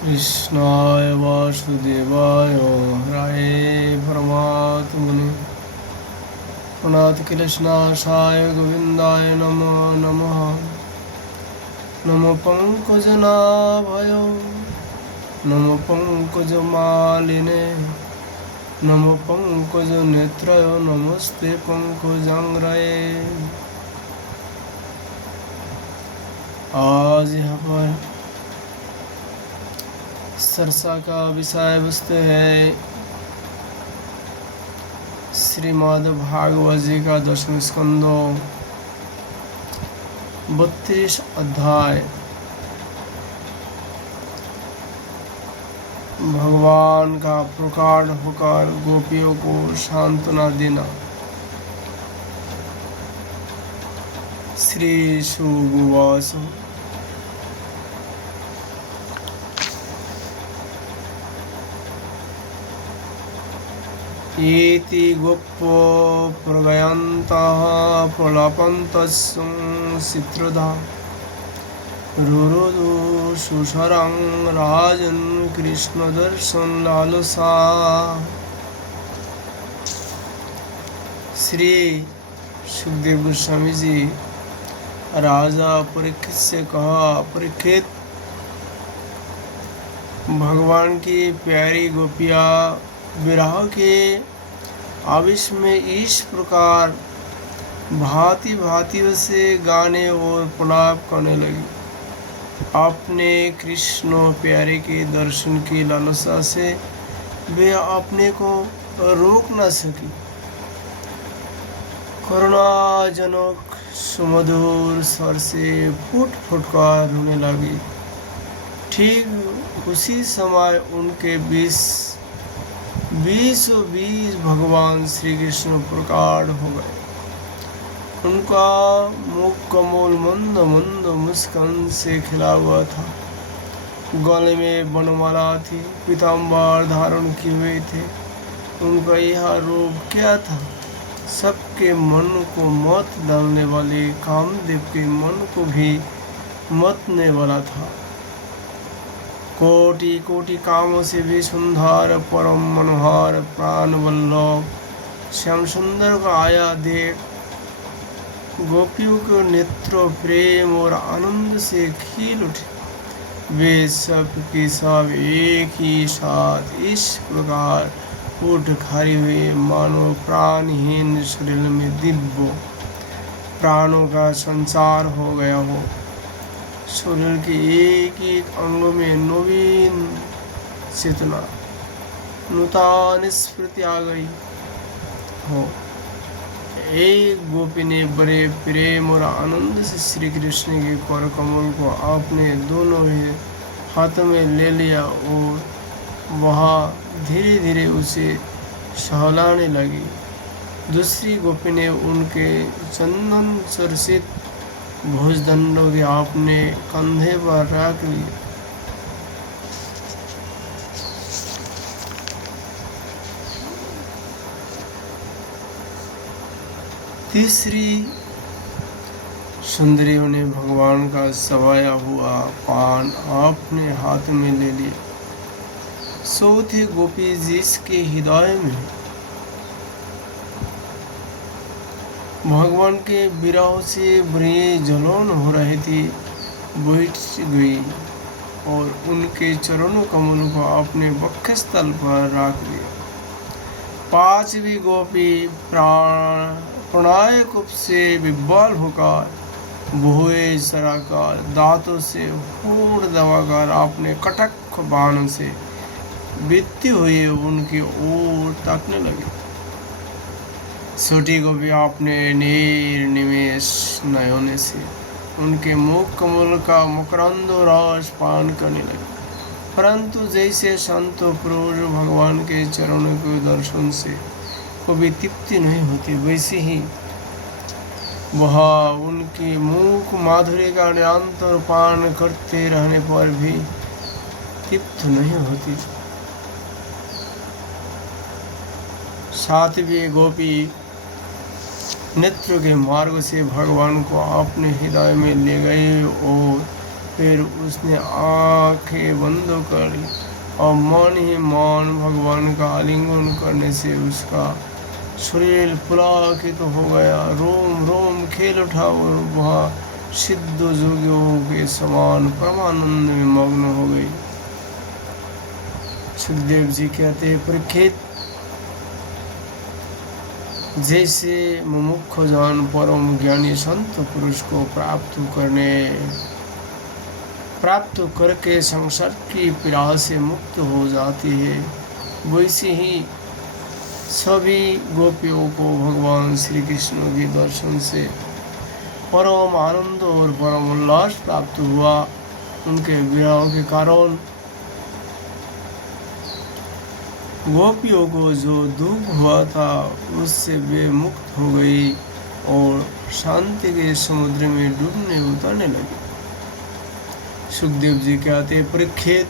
कृष्णाय वासुदेवाय हराय परमात्मने प्रणतक्लेशनाशाय गोविन्दाय नमो नमः। नमो पंकजनाभय नमो पंकजमालिने नमो पंकजनेत्रय नमस्ते पंकजांग्रये। आज यहाँ पर चर्चा का विषय वस्तु है श्रीमद् भागवत जी का 10वें स्कंदो 32 अध्याय। भगवान का प्रकट होकर गोपियों को सांत्वना देना। श्री सुगुवास इति गोप्यो प्रगयन्तः प्रलपन्तः चित्रधा रुरुदु सुशरं राजन् कृष्ण दर्शन लालसा। श्री सुखदेव गोस्वामी जी राजा परीक्षित से कहा, परीक्षित, भगवान की प्यारी गोपियाँ विरह के आवेश में इस प्रकार भांति भांति से गाने और प्रलाप करने लगी। अपने कृष्ण प्यारे के दर्शन की लालसा से वे अपने को रोक न सकी। करुणाजनक सुमधुर स्वर से फुट फुट कर रोने लगी। ठीक उसी समय उनके बीसों बीस भगवान श्री कृष्ण प्रकट हो गए। उनका मुख कमल मंद मंद मुस्कान से खिला हुआ था। गले में बनमाला थी, पीताम्बर धारण किए हुए थे। उनका यह रूप क्या था? सबके मन को मत डालने वाले कामदेव के मन को भी मतने वाला था। कोटि कोटि कामों से भी सुंदर परम मनोहर प्राण वल्लभ श्याम सुंदर को आया देख गोपियों के नेत्र प्रेम और आनंद से खिल उठे। वे सब के सब एक ही साथ इस प्रकार उठ खड़े हुए मानो प्राणहीन शरीर में दिव्य प्राणों का संचार हो गया हो। शरीर के एक एक अंग में नवीन चेतना नूतन स्फूर्ति आ गई हो। एक गोपी ने बड़े प्रेम और आनंद से श्री कृष्ण के कर कमल को अपने दोनों ही हाथों में ले लिया और वह धीरे धीरे उसे सहलाने लगी। दूसरी गोपी ने उनके चंदन चर्चित भुजदंडों के अपने कंधे पर रख लिया। तीसरी सुंदरियों ने भगवान का सवाया हुआ पान अपने हाथ में ले लिया। चौथी गोपी जिसके हृदय में भगवान के विरह से बड़ी जलन हो रही थी, बैठ गई और उनके चरणों कमलों को अपने वक्षस्थल पर रख लिया। पांचवी गोपी प्रणय कूप से विब्बल होकर भुए सराकर दांतों से होड़ दबाकर अपने कटक बाण से बीतती हुई उनकी ओर ताकने लगी। छोटी गोपी अपने निर्निमेष नयनों से उनके मुख कमल का मकरंद रस पान करने लगी। परंतु जैसे संत पुरुष भगवान के चरणों के दर्शन से कभी तृप्ति नहीं होती, वैसे ही वह उनकी मुख माधुर्य का निरंतर पान करते रहने पर भी तृप्त नहीं होती। सातवीं गोपी नेत्र के मार्ग से भगवान को अपने हृदय में ले गए और फिर उसने आंखें बंद कर ली और मौन ही मौन भगवान का आलिंगन करने से उसका शरीर पुलकित हो गया, रोम रोम खेल उठा और वह सिद्ध जोगियों के समान परमानंद में मग्न हो गई। सुखदेव जी कहते हैं, परीक्षित, जैसे मुमुक्ष जन परम ज्ञानी संत पुरुष को प्राप्त करके संसार की पीड़ा से मुक्त हो जाती है, वैसे ही सभी गोपियों को भगवान श्री कृष्ण के दर्शन से परम आनंद और परम उल्लास प्राप्त हुआ। उनके विरह के कारण गोपियों को जो दुख हुआ था उससे वे मुक्त हो गई और शांति के समुद्र में डूबने उतरने लगी। सुखदेव जी कहते, परीक्षित,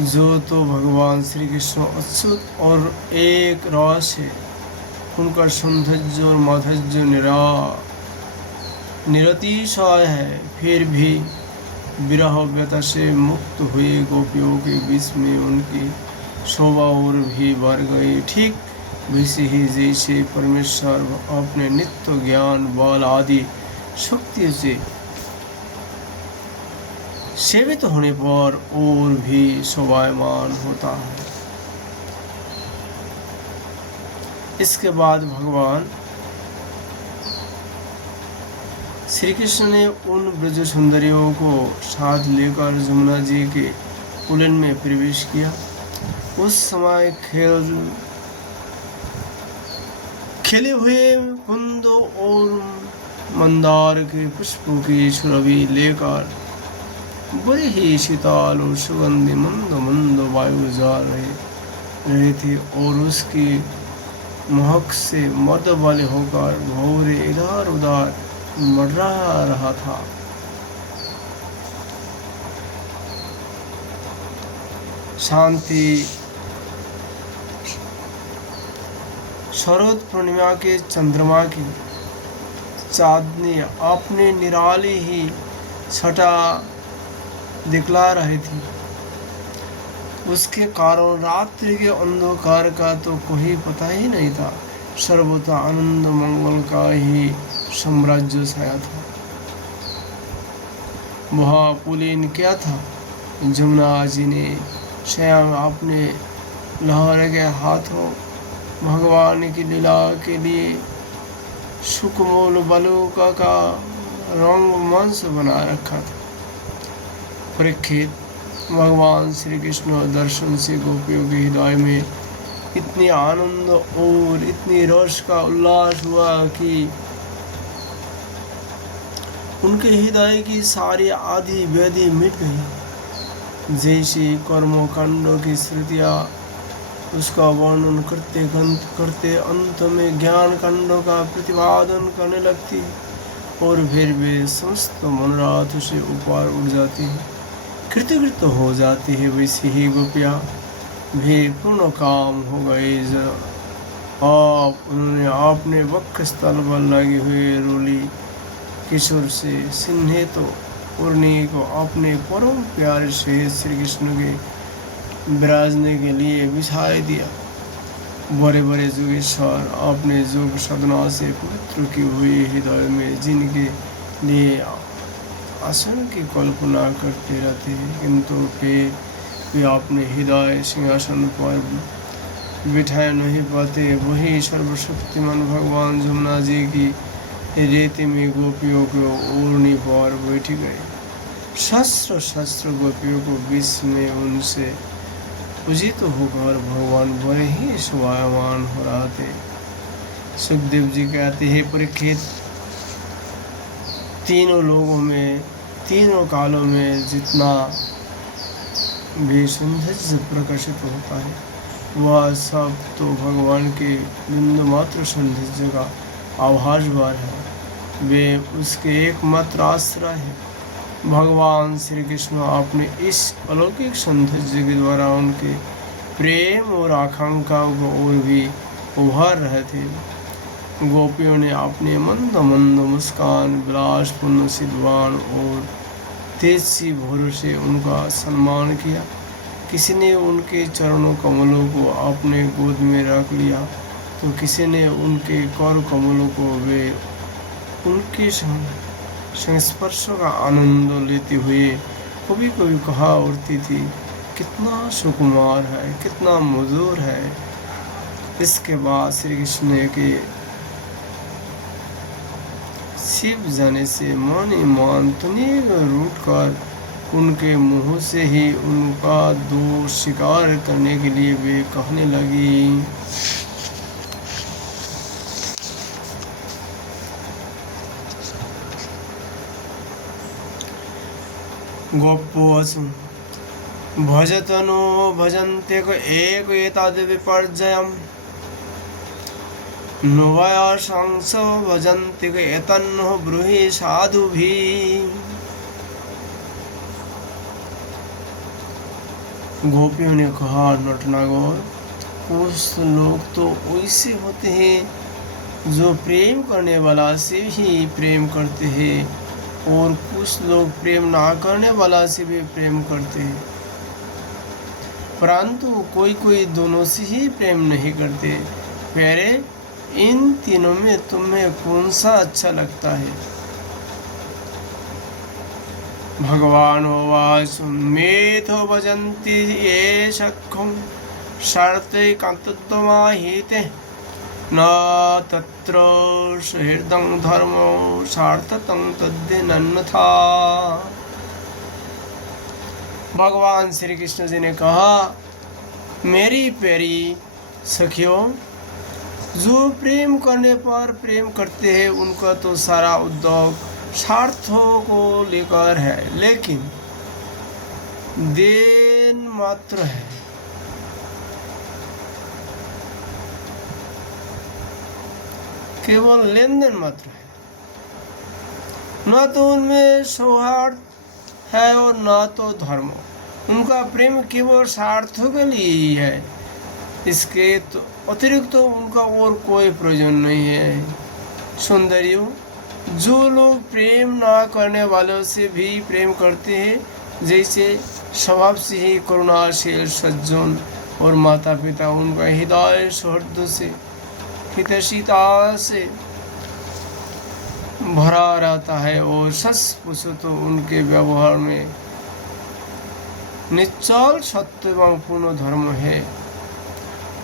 जो तो भगवान श्री कृष्ण अच्युत और एक रस है, उनका सौंदर्य और माधुर्य निरतिशय है, फिर भी विरह व्यथा से मुक्त हुए गोपियों के बीच में उनकी शोभा और भी बढ़ गई। ठीक वैसे ही जैसे परमेश्वर अपने नित्य ज्ञान बल आदि शक्तियों से सेवित होने पर और भी शोभायमान होता है। इसके बाद भगवान श्री कृष्ण ने उन ब्रज सुंदरियों को साथ लेकर जमुना जी के कुलन में प्रवेश किया। उस समय खिले हुए कुंद और मंदार के पुष्पों की सुरभि लेकर बड़े ही शीतल और सुगंधी मंद मंद वायु जा रहे थे और उसकी महक से मद वाले होकर भौरे इधर उधर मंडरा रहा था। शांति शरद पूर्णिमा के चंद्रमा की चांदनी अपने निराली ही छटा दिखला रही थी। उसके कारण रात्रि के अंधकार का तो कोई पता ही नहीं था। सर्वथा आनंद मंगल का ही साम्राज्य छाया था। वह पुलीन क्या था? जमुना जी ने स्वयं अपने लहर के हाथों भगवान की लीला के लिए सुकमोल बालुका का रंग मंच बना रखा था। परीक्षित, भगवान श्री कृष्ण दर्शन से गोपियों के हृदय में इतनी आनंद और इतनी रस का उल्लास हुआ कि उनके हृदय की सारी आदि व्याधि मिट गई। जैसे कर्मकांडों की श्रुतियाँ उसका वर्णन करते करते अंत में ज्ञान कांडों का प्रतिपादन करने लगती है और फिर वे समस्त मनोरथ से ऊपर उठ जाती है, कृतकृत हो जाती है। वैसे ही गोपियाँ भी पूर्ण काम हो गए। उन्होंने अपने वक्ष स्थल पर लगे हुए रोली किशोर से सिन्हे तो पूर्णी को अपने परम प्यारे से श्री कृष्ण के विराजने के लिए बिछाई दिया। बड़े बड़े जोगेश्वर अपने जोग साधना से पवित्र की हुई हृदय में जिनके लिए आसन की कल्पना करते रहते हैं, किंतु फिर वे अपने हृदय सिंहासन पर बिठाए नहीं पाते। वही सर्वशक्तिमान भगवान जमुना जी की रेती में गोपियों को ओढ़नी पर बैठ गए। सहस्त्र गोपियों को बीच में उनसे पूजित होकर भगवान बड़े ही शोभायमान हो रहे थे। सुखदेव जी कहते हैं, परीक्षित, तीनों लोगों में तीनों कालों में जितना भी सौंदर्य प्रकाशित होता है वह सब तो भगवान के बिंदु मात्र सौंदर्य का आभास बार है। वे उसके एकमात्र आश्रय है। भगवान श्री कृष्ण अपने इस अलौकिक सौंदर्य के द्वारा उनके प्रेम और आकांक्षा को और भी उभार रहे थे। गोपियों ने अपने मंद मंद मुस्कान, विलासपूर्ण सिद्धवान और तेज सी भौरों से उनका सम्मान किया। किसी ने उनके चरणों कमलों को अपने गोद में रख लिया, तो किसी ने उनके कर कमलों को वे उनके संस्पर्श का आनंद लेते हुए कभी कभी कहा उठती थी, कितना सुकुमार है, कितना मधुर है। इसके बाद श्री कृष्ण के शिव जाने से मन ही मान तनिक रूठ कर उनके मुंह से ही उनका दोष स्वीकार करने के लिए वे कहने लगी। गोपोऽसु भजतनो भजन्ते को एक एतद् विपर्जयम् नोवया सांस भजन्ते को एतन्नो ब्रूहि साधुभिः। गोपियों ने कहा, नटनागौर, कुछ लोग तो वैसे होते हैं जो प्रेम करने वाला से ही प्रेम करते हैं, और कुछ लोग प्रेम ना करने वाला से भी प्रेम करते हैं, परंतु कोई कोई दोनों से ही प्रेम नहीं करते। प्यारे, इन तीनों में तुम्हें कौन सा अच्छा लगता है? भगवान उवाच मेथो भजन्ति ये सख्यं सार्थैकान्तत्वमाहिते न तत्र सुहृदं धर्मो सार्थतं तद्विनन्यथा। भगवान श्री कृष्ण जी ने कहा, मेरी प्यारी सखियों, जो प्रेम करने पर प्रेम करते हैं उनका तो सारा उद्योग स्वार्थों को लेकर है, लेकिन देन मात्र है। केवल लेन देन मात्र है, न तो उनमें सौहार्द है और न तो धर्म। उनका प्रेम केवल स्वार्थों के लिए ही है, इसके तो अतिरिक्त तो उनका और कोई प्रयोजन नहीं है। सुंदरियों, जो लोग प्रेम ना करने वालों से भी प्रेम करते हैं, जैसे स्वभाव से ही करुणाशील सज्जन और माता पिता, उनका हृदय सौहार्द से हितैषिता से भरा रहता है, और सच पूछो तो उनके व्यवहार में निश्चल सत्य एवं पूर्ण धर्म है।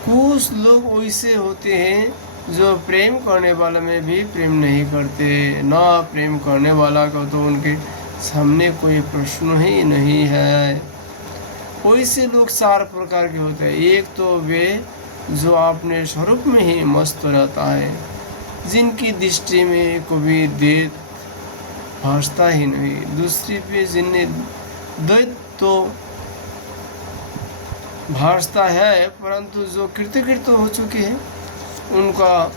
कुछ लोग वैसे होते हैं जो प्रेम करने वाला में भी प्रेम नहीं करते, ना प्रेम करने वाला का तो उनके सामने कोई प्रश्न ही नहीं है। वैसे लोग चार प्रकार के होते हैं। एक तो वे जो अपने स्वरूप में ही मस्त रहता है, जिनकी दृष्टि में कभी द्वैत भासता ही नहीं। दूसरी पे जिन्हें द्वैत तो भासता है, परंतु जो कृतकृत हो चुके हैं उनका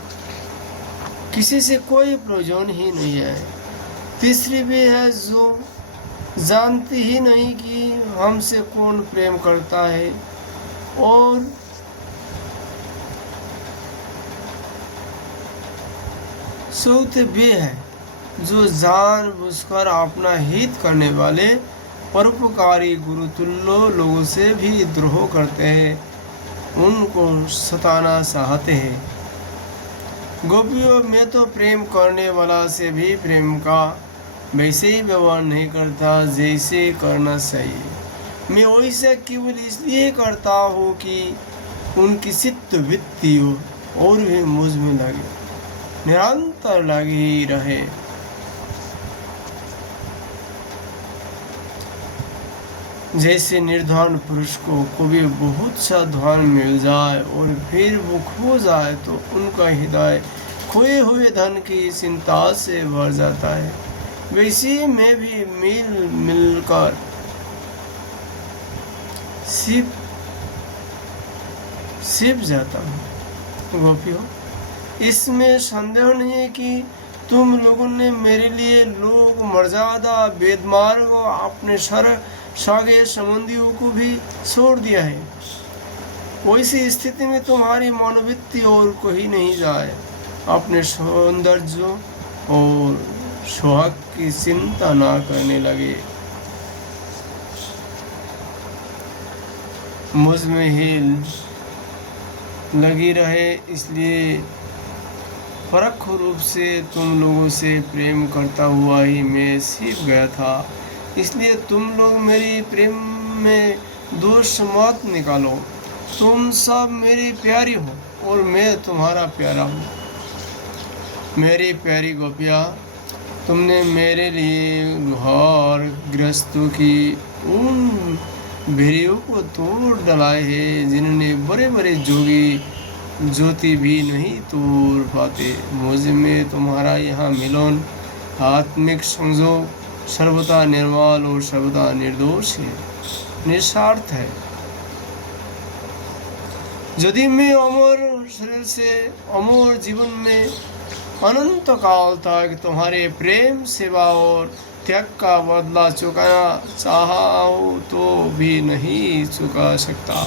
किसी से कोई प्रयोजन ही नहीं है। तीसरी भी है जो जानते ही नहीं कि हमसे कौन प्रेम करता है, और चौथे भी है जो जानबूझकर अपना हित करने वाले परोपकारी गुरुतुल्य लोगों से भी द्रोह करते हैं, उनको सताना चाहते हैं। गोपियों, मैं तो प्रेम करने वाला से भी प्रेम का वैसे ही व्यवहार नहीं करता जैसे करना चाहिए। मैं वैसे केवल इसलिए करता हूँ कि उनकी चित्त वृत्ति और भी मुझ में लगे, निरंतर लगी रहे। जैसे निर्धन पुरुष को कभी बहुत सा धन मिल जाए और फिर वो खो जाए तो उनका हृदय खोए हुए धन की चिंता से भर जाता है, वैसे मैं भी मिलकर सिप जाता हूँ। गोपियों, इसमें संदेह नहीं है कि तुम लोगों ने मेरे लिए लोग मर्यादा वेदमार्ग और अपने सगे संबंधियों को भी छोड़ दिया है। वैसी स्थिति में तुम्हारी मनोवृत्ति और कोई नहीं जाए। अपने सौंदर्य और सुहाग की चिंता ना करने लगे। मुझ में ही लगी रहे, इसलिए परोक्ष रूप से तुम लोगों से प्रेम करता हुआ ही मैं सीख गया था। इसलिए तुम लोग मेरी प्रेम में दोष मत निकालो। तुम सब मेरी प्यारी हो और मैं तुम्हारा प्यारा हूँ। मेरी प्यारी गोपिया, तुमने मेरे लिए घर गृहस्थों की उन भेड़ियों को तोड़ डाला है जिन्होंने बड़े बड़े जोगी ज्योति भी नहीं तोड़ पाते। मुझ में तुम्हारा यहाँ मिलन, आत्मिक संयोग सर्वथा निर्मल और सर्वथा निर्दोष है, निस्वार्थ है। यदि मैं अमर शरीर से अमर जीवन में अनंत काल तक तुम्हारे प्रेम, सेवा और त्याग का बदला चुकाना चाहूँ तो भी नहीं चुका सकता।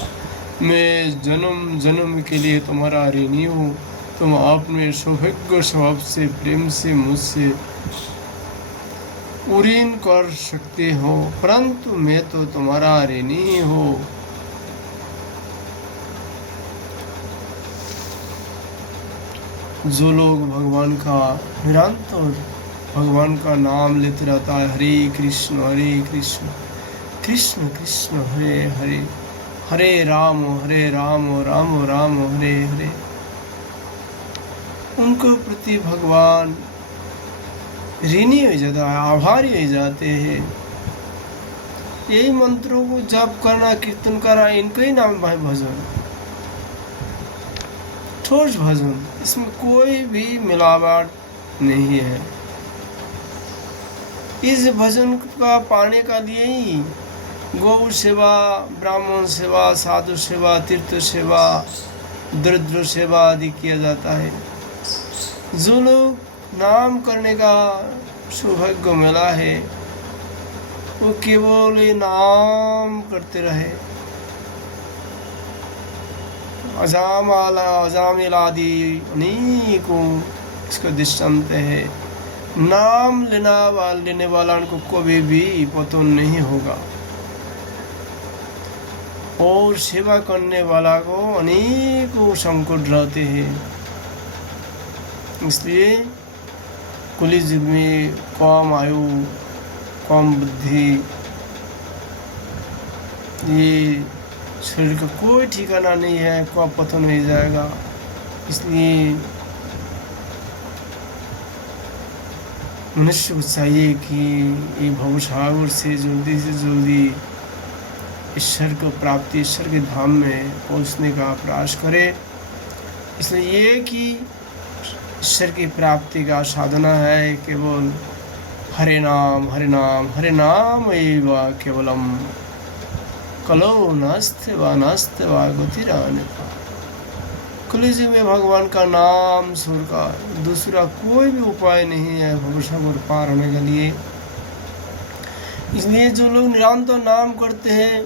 मैं जन्म जन्म के लिए तुम्हारा ऋणी हूँ। तुम अपने सौभाग्य स्वभाव से प्रेम से मुझसे ऋण कर सकते हो, परंतु मैं तो तुम्हारा ऋणी ही हूँ। जो लोग भगवान का निरंतर भगवान का नाम लेते रहता है, हरे कृष्ण कृष्ण कृष्ण हरे हरे, हरे राम राम राम हरे हरे, उनको प्रति भगवान ऋणी हो जाता है, आभारी हो जाते हैं। यही मंत्रों को जप करना, कीर्तन करना, इनका ही नाम भाई भजन, ठोस भजन। इसमें कोई भी मिलावट नहीं है। इस भजन का पाने का लिए ही गौ सेवा, ब्राह्मण सेवा, साधु सेवा, तीर्थ सेवा, दरिद्र सेवा आदि किया जाता है। जो लोग नाम करने का सौभाग्य मिला है वो केवल ये नाम करते रहे। अजामिल आदि अनेकों इसका दृष्टांत है। नाम लेने वाला को कभी भी पतन नहीं होगा और सेवा करने वाला को अनेकों संकट रहते हैं। इसलिए कलियुग में कम आयु, कम बुद्धि, ये शरीर का कोई ठिकाना नहीं है, कब पतन हो जाएगा। इसलिए मनुष्य को चाहिए कि ये भवसागर से जल्दी ईश्वर को प्राप्ति, ईश्वर के धाम में पहुंचने का प्रयास करे। इसलिए ये कि ईश्वर की प्राप्ति का साधना है केवल हरे नाम एव केवलम कलो नास्ते वा गतिराने। कलियुग में भगवान का नाम सुर का दूसरा कोई भी उपाय नहीं है भवसागर पार होने के लिए। इसलिए जो लोग निरंतर नाम करते हैं,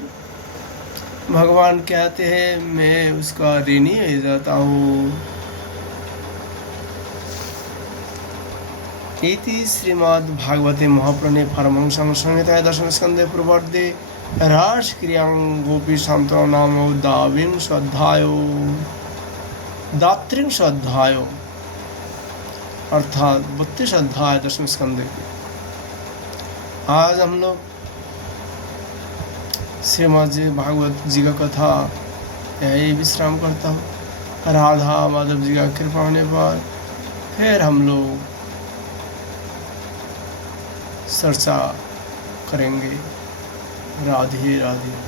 भगवान कहते हैं मैं उसका ऋणी हो जाता हूँ। इति श्रीमद् भागवते महापुराणे पारमहंस संहितायां दशम स्कंदे पूर्वार्धे रास क्रियां गोपी शांतो नाम दात्रिंश अध्याय अर्थात 32 अध्याय दशम स्कंदे। आज हम लोग श्रीमद् जी भागवत जी का कथा यही विश्राम करता हूँ। राधा माधव जी का कृपा होने पर फिर हम लोग चर्चा करेंगे। राधे राधे।